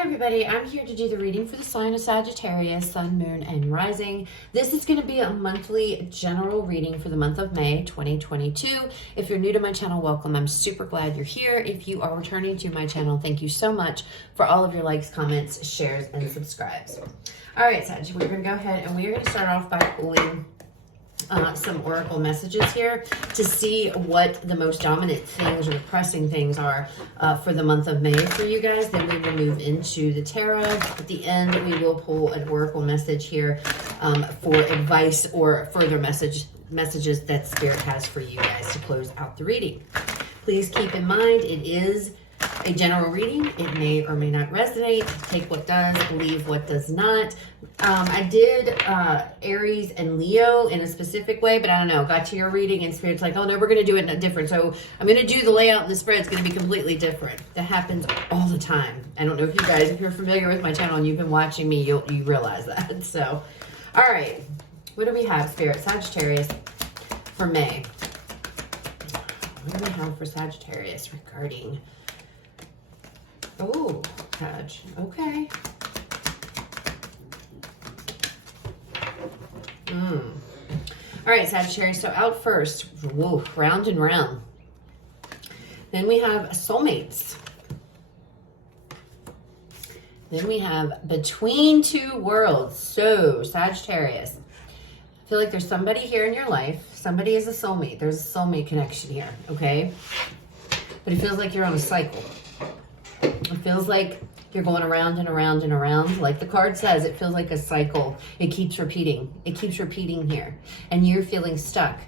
everybody, I'm here to do the reading for the sign of Sagittarius, Sun, Moon, and Rising. This is going to be a monthly general reading for the month of May 2022. If you're new to my channel, welcome. I'm super glad you're here. If you are returning to my channel, thank you so much for all of your likes, comments, shares, and subscribes. All right, Sag, we're going to go ahead and we're going to start off by pulling some oracle messages here to see what the most dominant things or the pressing things are for the month of May for you guys. Then we will move into the tarot. At the end, we will pull an oracle message here for advice or further messages that Spirit has for you guys to close out the reading. Please keep in mind, it is a general reading. It may or may not resonate. Take what does, leave what does not. I did Aries and Leo in a specific way, but I don't know. Got to your reading and Spirit's like, oh no, we're going to do it different. So I'm going to do the layout and the spread. It's going to be completely different. That happens all the time. I don't know if you guys, if you're familiar with my channel and you've been watching me, you realize that. So, all right. What do we have, Spirit? Sagittarius for May. What do we have for Sagittarius regarding... Oh, Sag. Okay. All right, Sagittarius. So out first, whoa, round and round. Then we have soulmates. Then we have between two worlds. So Sagittarius, I feel like there's somebody here in your life. Somebody is a soulmate. There's a soulmate connection here, okay? But it feels like you're on a cycle. It feels like you're going around and around and around. Like the card says, it feels like a cycle. It keeps repeating. It keeps repeating here. And you're feeling stuck.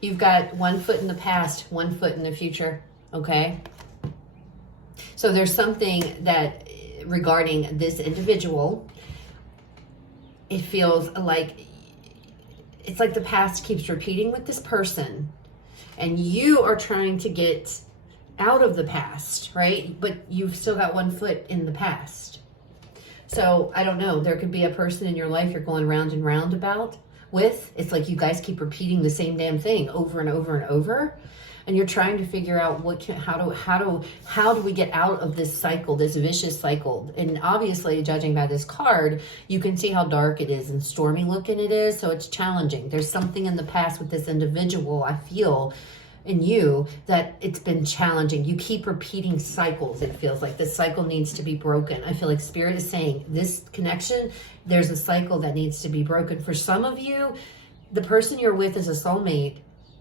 You've got one foot in the past, one foot in the future. Okay? So there's something that regarding this individual, it feels like it's like the past keeps repeating with this person. And you are trying to get out of the past, right? But you've still got one foot in the past. So I don't know, there could be a person in your life you're going round and round about with. It's like you guys keep repeating the same damn thing over and over and over, and you're trying to figure out how do we get out of this cycle, this vicious cycle. And obviously, judging by this card, you can see how dark it is and stormy looking it is. So it's challenging. There's something in the past with this individual, I feel, in you, that it's been challenging. You keep repeating cycles. It feels like this cycle needs to be broken. I feel like Spirit is saying this connection, there's a cycle that needs to be broken. For some of you, the person you're with is a soulmate,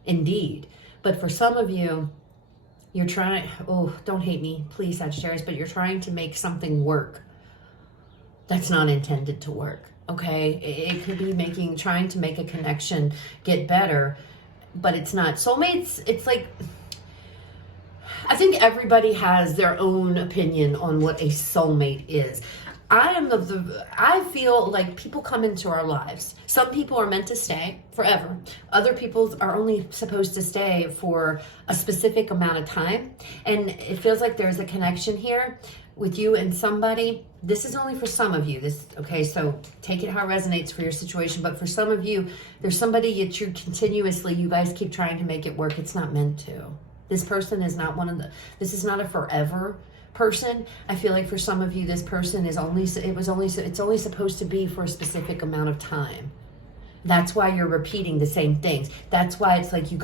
indeed. But for some of you, you're trying, oh, don't hate me, please, Sagittarius, but you're trying to make something work that's not intended to work, okay? It could be trying to make a connection get better, but it's not. Soulmates, it's like, I think everybody has their own opinion on what a soulmate is. I feel like people come into our lives. Some people are meant to stay forever. Other people are only supposed to stay for a specific amount of time. And it feels like there's a connection here with you and somebody. This is only for some of you. Okay, so take it how it resonates for your situation. But for some of you, there's somebody that you guys keep trying to make it work. It's not meant to. This person is not this is not a forever person. I feel like for some of you, this person is it's only supposed to be for a specific amount of time. That's why you're repeating the same things. That's why it's like you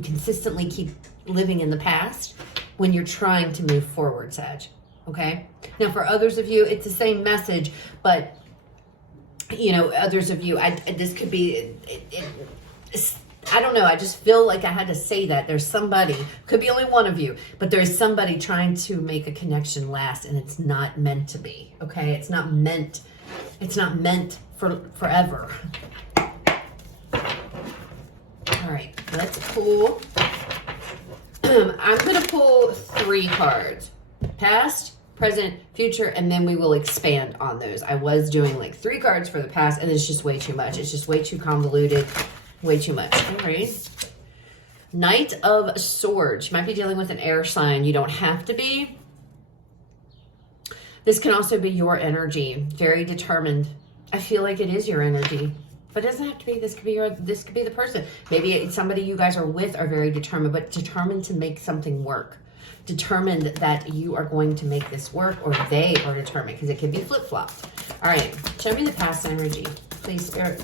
consistently keep living in the past when you're trying to move forward, Sag. Okay? Now, for others of you, it's the same message, but, you know, others of you, this could be, I don't know. I just feel like I had to say that. There's somebody, could be only one of you, but there's somebody trying to make a connection last, and it's not meant to be, okay? It's not meant for forever. All right, let's pull. I'm going to pull 3 cards. Past, present, future, and then we will expand on those. I was doing like 3 cards for the past, and it's just way too much. It's just way too convoluted, way too much. All right. Knight of Swords. You might be dealing with an air sign. You don't have to be. This can also be your energy. Very determined. I feel like it is your energy. But it doesn't have to be. This could be the person. Maybe it's somebody you guys are with are very determined, but determined to make something work. determined that you are going to make this work, or they are determined, because it could be flip-flop. All right, show me the past energy, please, Spirit,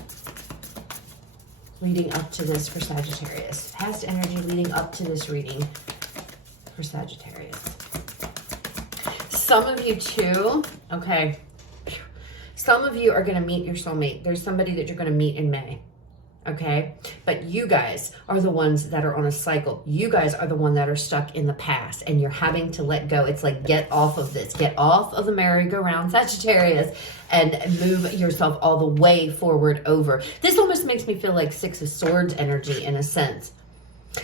leading up to this for Sagittarius. Past energy leading up to this reading for Sagittarius. Some of you too, okay, some of you are going to meet your soulmate. There's somebody that you're going to meet in May. Okay, but you guys are the ones that are on a cycle. You guys are the one that are stuck in the past, and you're having to let go. It's like, get off of this, get off of the merry-go-round, Sagittarius, and move yourself all the way forward over. This almost makes me feel like Six of Swords energy in a sense,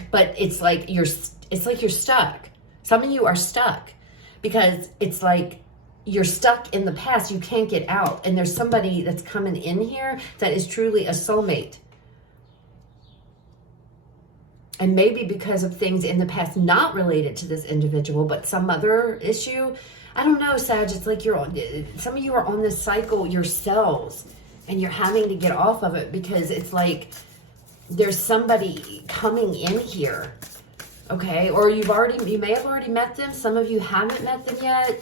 but it's like you're stuck. Some of you are stuck because it's like you're stuck in the past. You can't get out, and there's somebody that's coming in here that is truly a soulmate. And maybe because of things in the past not related to this individual, but some other issue. I don't know, Sag. It's like some of you are on this cycle yourselves, and you're having to get off of it because it's like there's somebody coming in here, okay? Or you may have already met them. Some of you haven't met them yet.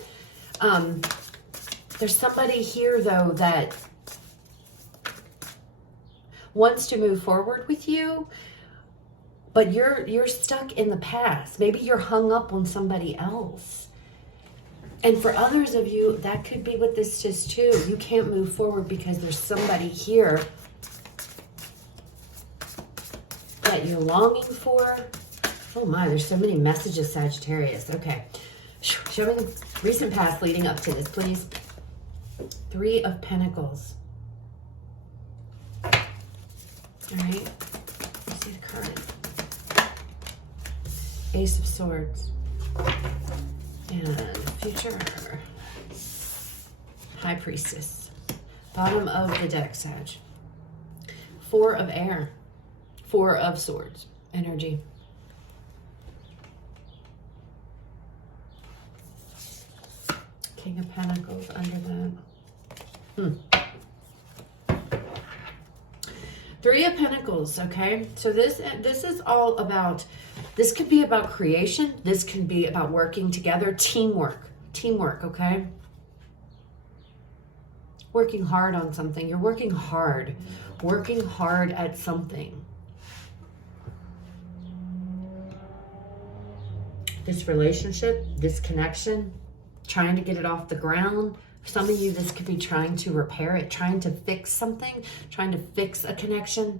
There's somebody here, though, that wants to move forward with you, but you're stuck in the past. Maybe you're hung up on somebody else. And for others of you, that could be what this is too. You can't move forward because there's somebody here that you're longing for. Oh my, there's so many messages, Sagittarius. Okay. Show me the recent past leading up to this, please. Three of Pentacles. All right. Let's see the current. Ace of Swords. And future. High Priestess. Bottom of the deck, Sag. Four of Air. Four of Swords. Energy. King of Pentacles under that. Three of Pentacles, okay? So this is all about, this could be about creation. This can be about working together, teamwork, okay? Working hard on something. You're working hard at something. This relationship, this connection, trying to get it off the ground. Some of you, this could be trying to repair it, trying to fix something, trying to fix a connection.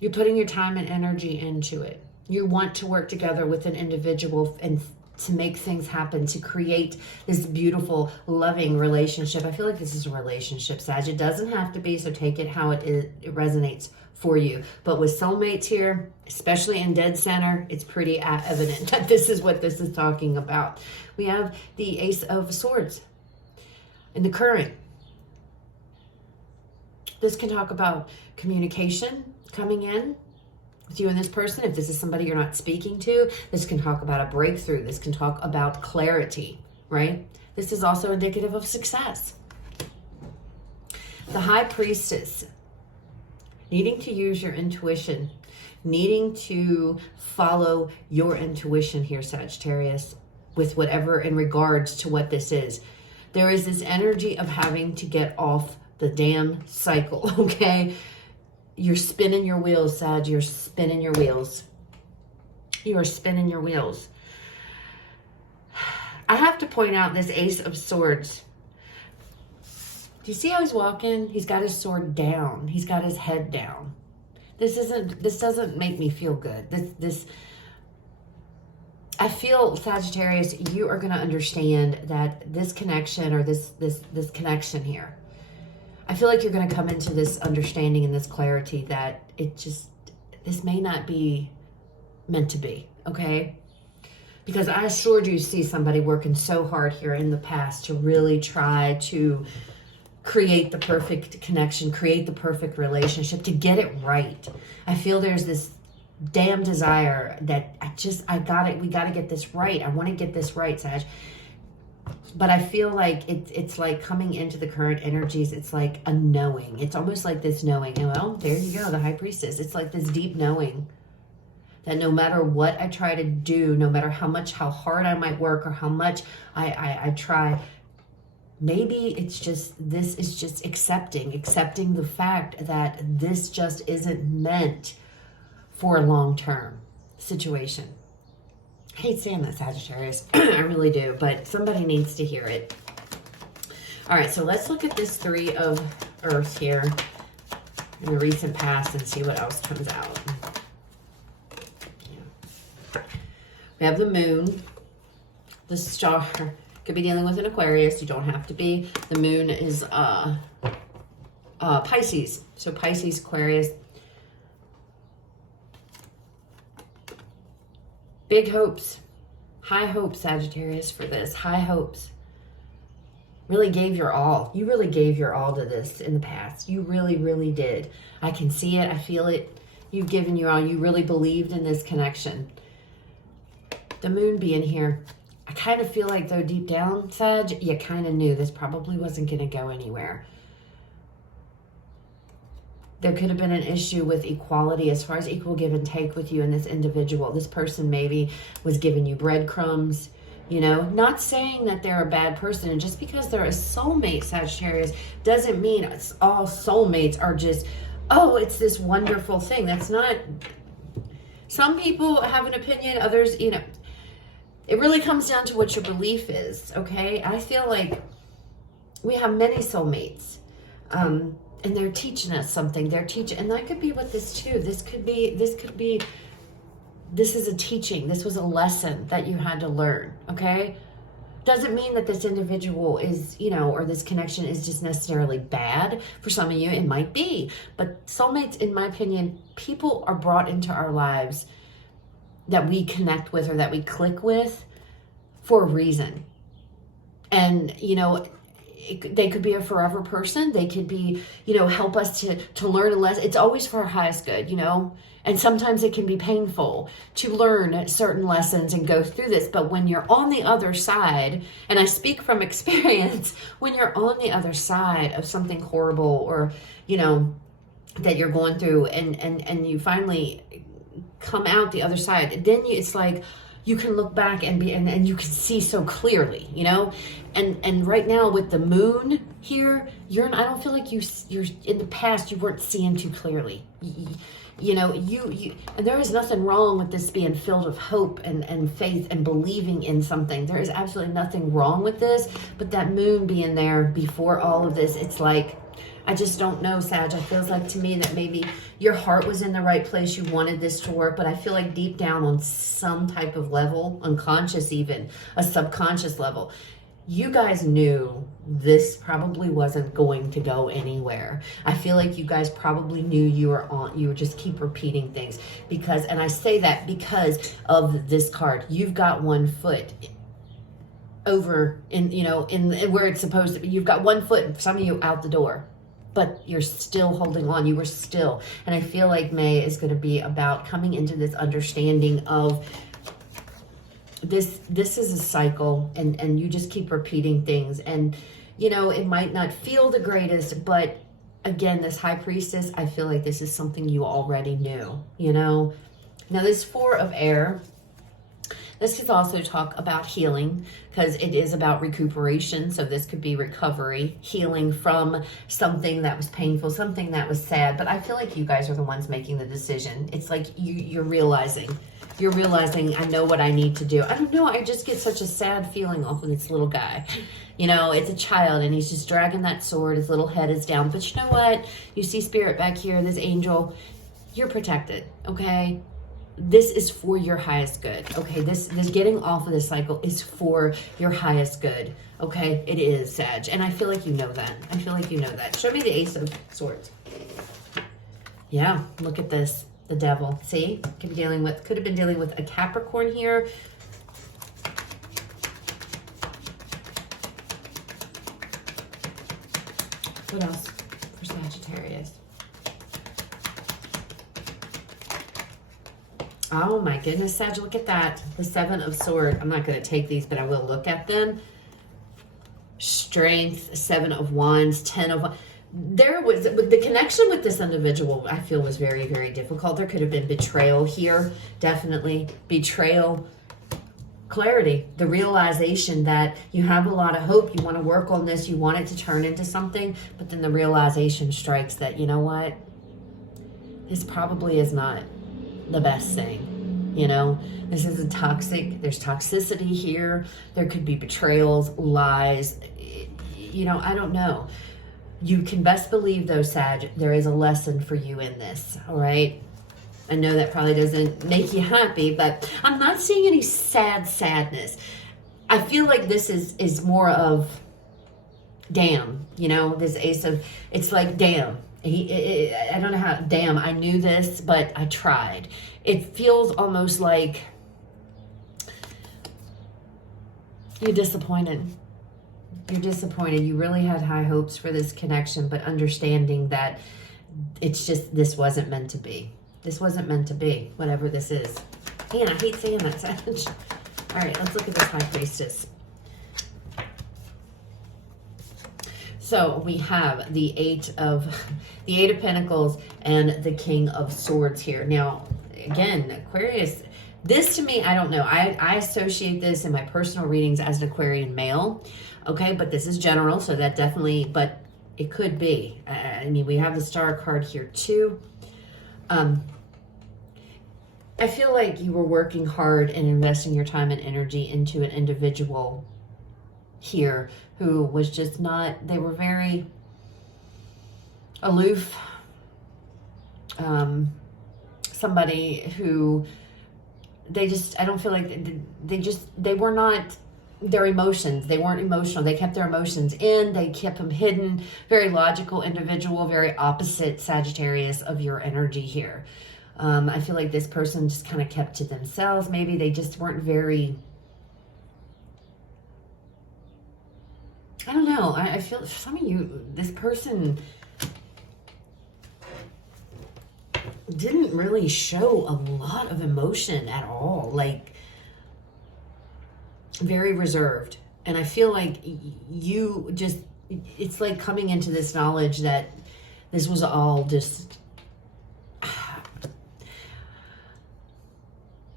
You're putting your time and energy into it. You want to work together with an individual and to make things happen, to create this beautiful, loving relationship. I feel like this is a relationship, Sag. It doesn't have to be, so take it how it resonates for you. But with soulmates here, especially in dead center, it's pretty evident that this is what this is talking about. We have the Ace of Swords in the current. This can talk about communication coming in with you and this person. If this is somebody you're not speaking to, this can talk about a breakthrough. This can talk about clarity, right? This is also indicative of success. The High Priestess, needing to use your intuition, needing to follow your intuition here, Sagittarius, with whatever in regards to what this is. There is this energy of having to get off the damn cycle, okay? You're spinning your wheels, Sag. You're spinning your wheels. You are spinning your wheels. I have to point out this Ace of Swords. Do you see how he's walking? He's got his sword down. He's got his head down. This doesn't make me feel good. I feel, Sagittarius, you are going to understand that this connection, or this connection here, I feel like you're going to come into this understanding and this clarity that this may not be meant to be, okay? Because I assured you see somebody working so hard here in the past to really try to create the perfect connection, create the perfect relationship, to get it right. I feel there's this damn desire that we got to get this right. I want to get this right, Sag. But I feel like it's like coming into the current energies, it's like a knowing. It's almost like this knowing. And well, there you go, the High Priestess. It's like this deep knowing that no matter what I try to do, no matter how hard I might work or how much I try, maybe it's just, this is just accepting the fact that this just isn't meant for a long-term situation. I hate saying that, Sagittarius. I really do, but somebody needs to hear it. All right, so let's look at this Three of Earths here in the recent past and see what else comes out. Yeah. We have the Moon, the Star. Could be dealing with an Aquarius. You don't have to be. The Moon is Pisces. So Pisces, Aquarius. Big hopes. High hopes, Sagittarius, for this. High hopes. Really gave your all. You really gave your all to this in the past. You really, really did. I can see it. I feel it. You've given your all. You really believed in this connection. The Moon being here. I kind of feel like, though, deep down, Sag, you kind of knew this probably wasn't going to go anywhere. There could have been an issue with equality as far as equal give and take with you and this individual. This person maybe was giving you breadcrumbs. You know, not saying that they're a bad person. And just because they're a soulmate, Sagittarius, doesn't mean it's all soulmates are just, oh, it's this wonderful thing. That's not. Some people have an opinion. Others, you know, it really comes down to what your belief is, okay? I feel like we have many soulmates. And they're teaching us something. They're teaching, and that could be with this too. This is a teaching. This was a lesson that you had to learn, okay? Doesn't mean that this individual is, you know, or this connection is just necessarily bad. For some of you, it might be. But soulmates, in my opinion, people are brought into our lives that we connect with or that we click with for a reason. And, you know, they could be a forever person. They could be, you know, help us to learn a lesson. It's always for our highest good, you know? And sometimes it can be painful to learn certain lessons and go through this. But when you're on the other side, and I speak from experience, when you're on the other side of something horrible or, you know, that you're going through and you finally come out the other side, then it's like you can look back and you can see so clearly, you know? And right now with the Moon here, I don't feel like you're in the past, you weren't seeing too clearly. You know, and there is nothing wrong with this being filled with hope and faith and believing in something. There is absolutely nothing wrong with this, but that Moon being there before all of this, it's like, I just don't know, Sag. It feels like to me that maybe your heart was in the right place. You wanted this to work, but I feel like deep down on some type of level, unconscious even, a subconscious level, you guys knew this probably wasn't going to go anywhere. I feel like you guys probably knew you were just keep repeating things because, and I say that because of this card. You've got one foot over in, you know, in where it's supposed to be. You've got one foot, some of you out the door, but you're still holding on. You were still, and I feel like May is going to be about coming into this understanding of this is a cycle, and you just keep repeating things, and you know, it might not feel the greatest, but again, this High Priestess, I feel like this is something you already knew, you know. Now this Four of Air, this could also talk about healing because it is about recuperation. So this could be recovery, healing from something that was painful, something that was sad. But I feel like you guys are the ones making the decision. It's like you're realizing, I know what I need to do. I don't know. I just get such a sad feeling off of this little guy. You know, it's a child and he's just dragging that sword. His little head is down. But you know what? You see spirit back here, this angel, you're protected, okay? This is for your highest good, okay? This getting off of this cycle is for your highest good, okay? It is, Sag. And I feel like you know that. I feel like you know that. Show me the Ace of Swords. Yeah, look at this. The Devil. See? Could have been dealing with a Capricorn here. What else for Sagittarius? Oh my goodness, Sag, look at that. The Seven of Swords. I'm not going to take these, but I will look at them. Strength, Seven of Wands, 10 of Wands. there was the connection with this individual, I feel, was very, very difficult. There could have been betrayal here, definitely betrayal. Clarity, the realization that you have a lot of hope, you want to work on this, you want it to turn into something, but then the realization strikes that, you know what, this probably is not the best thing. You know, this is a toxic, there's toxicity here, there could be betrayals, lies, you know, I don't know. You can best believe though, Sag, there is a lesson for you in this, all right? I know that probably doesn't make you happy, but I'm not seeing any sadness. I feel like this is more of, damn, you know, this ace of, it's like, damn. I don't know how, damn, I knew this, but I tried. It feels almost like you're disappointed. You're disappointed. You really had high hopes for this connection, but understanding that it's just, this wasn't meant to be. This wasn't meant to be, whatever this is. Man, I hate saying that, Savage. All right, let's look at this High Priestess. So we have the Eight of Pentacles and the King of Swords here. Now, again, Aquarius, this to me, I don't know. I associate this in my personal readings as an Aquarian male. Okay, but this is general, so that definitely, but it could be. I mean, we have the Star card here too. I feel like you were working hard and investing your time and energy into an individual here who was just not, they were very aloof. Somebody who they just, I don't feel like they were not their emotions. They weren't emotional. They kept their emotions in. They kept them hidden. Very logical individual, very opposite Sagittarius of your energy here. I feel like this person just kind of kept to themselves. Maybe they just weren't very, I don't know. I feel for some of you, this person didn't really show a lot of emotion at all. Like, very reserved. And I feel like you just, it's like coming into this knowledge that this was all just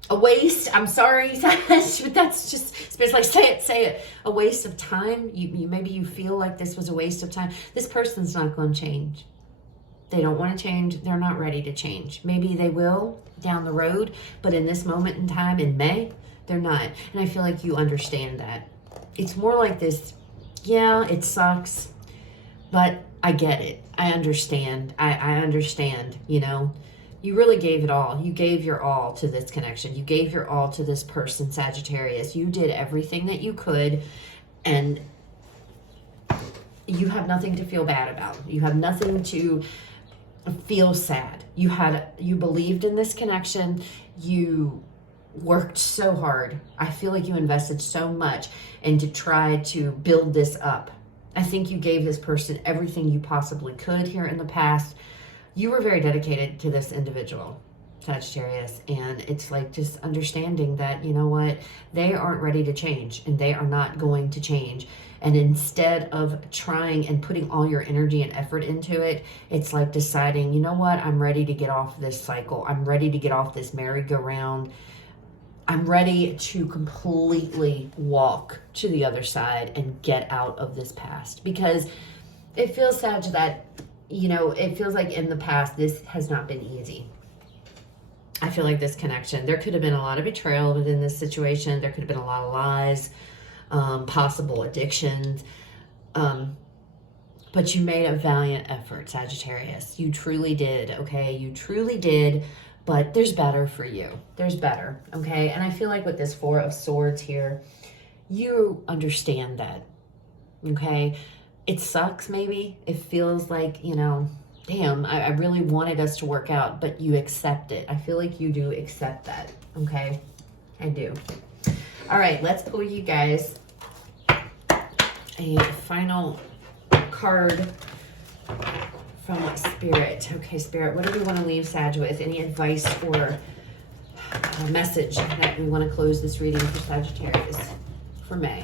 a waste. I'm sorry, but that's just, it's like, say it. A waste of time. You maybe you feel like this was a waste of time. This person's not going to change. They don't want to change. They're not ready to change. Maybe they will down the road, but in this moment in time, in May, they're not. And I feel like you understand that. It's more like this, yeah, it sucks, but I get it. I understand. I understand, you know. You really gave it all. You gave your all to this connection. You gave your all to this person, Sagittarius. You did everything that you could, and you have nothing to feel bad about. You have nothing to feel sad. You believed in this connection. You worked so hard. I feel like you invested so much into try to build this up. I think you gave this person everything you possibly could here in the past. You were very dedicated to this individual, Sagittarius, and it's like just understanding that, you know what, they aren't ready to change, and they are not going to change. And instead of trying and putting all your energy and effort into it, it's like deciding, you know what, I'm ready to get off this cycle. I'm ready to get off this merry-go-round. I'm ready to completely walk to the other side and get out of this past. Because it feels, Sag, that, you know, it feels like in the past, this has not been easy. I feel like this connection, there could have been a lot of betrayal within this situation. There could have been a lot of lies, possible addictions. But you made a valiant effort, Sagittarius. You truly did, okay? You truly did, but there's better for you. There's better, okay? And I feel like with this Four of Swords here, you understand that, okay? It sucks, maybe. It feels like, you know, damn, I really wanted us to work out, but you accept it. I feel like you do accept that, okay? I do. All right, let's pull you guys a final card from Spirit. Okay, Spirit, what do we want to leave Sag with? Any advice or a message that we want to close this reading for Sagittarius for May?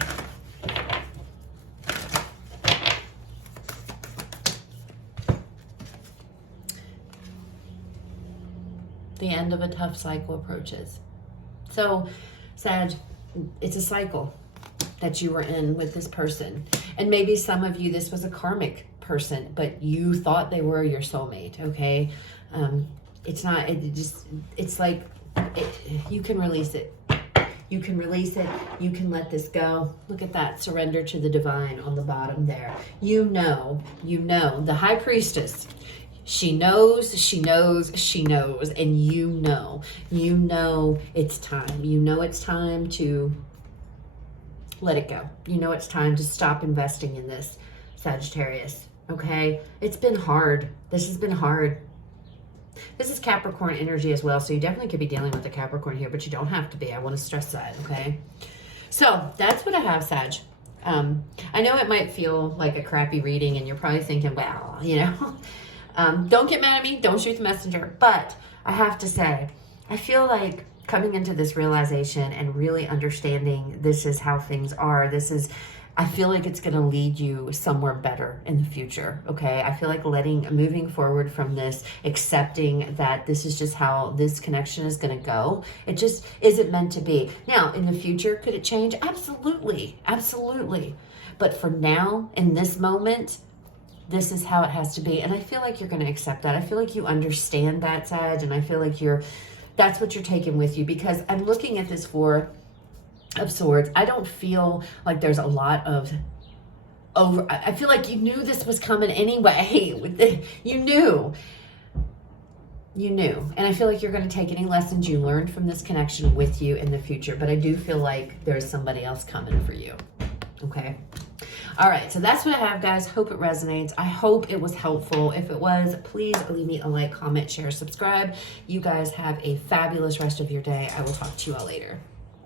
The end of a tough cycle approaches. So, Sag, it's a cycle that you were in with this person. And maybe some of you, this was a karmic person, but you thought they were your soulmate, okay? It's not, it's like, you can release it. You can release it. You can let this go. Look at that. Surrender to the divine on the bottom there. You know, the high priestess, she knows, and you know it's time. You know it's time to let it go. You know it's time to stop investing in this, Sagittarius, okay? It's been hard. This has been hard. This is Capricorn energy as well, so you definitely could be dealing with a Capricorn here, but you don't have to be. I want to stress that, okay? So that's what I have, Sag. I know it might feel like a crappy reading, and you're probably thinking, well, you know, don't get mad at me. Don't shoot the messenger. But I have to say, I feel like coming into this realization and really understanding this is how things are, I feel like it's going to lead you somewhere better in the future, okay? I feel like moving forward from this, accepting that this is just how this connection is going to go. It just isn't meant to be. Now, in the future, could it change? Absolutely, absolutely. But for now, in this moment, this is how it has to be. And I feel like you're going to accept that. I feel like you understand that, Sag, and I feel like that's what you're taking with you, because I'm looking at this Four of Swords. I don't feel like there's a lot of I feel like you knew this was coming anyway. You knew. And I feel like you're going to take any lessons you learned from this connection with you in the future. But I do feel like there's somebody else coming for you. Okay. All right. So that's what I have, guys. Hope it resonates. I hope it was helpful. If it was, please leave me a like, comment, share, subscribe. You guys have a fabulous rest of your day. I will talk to you all later.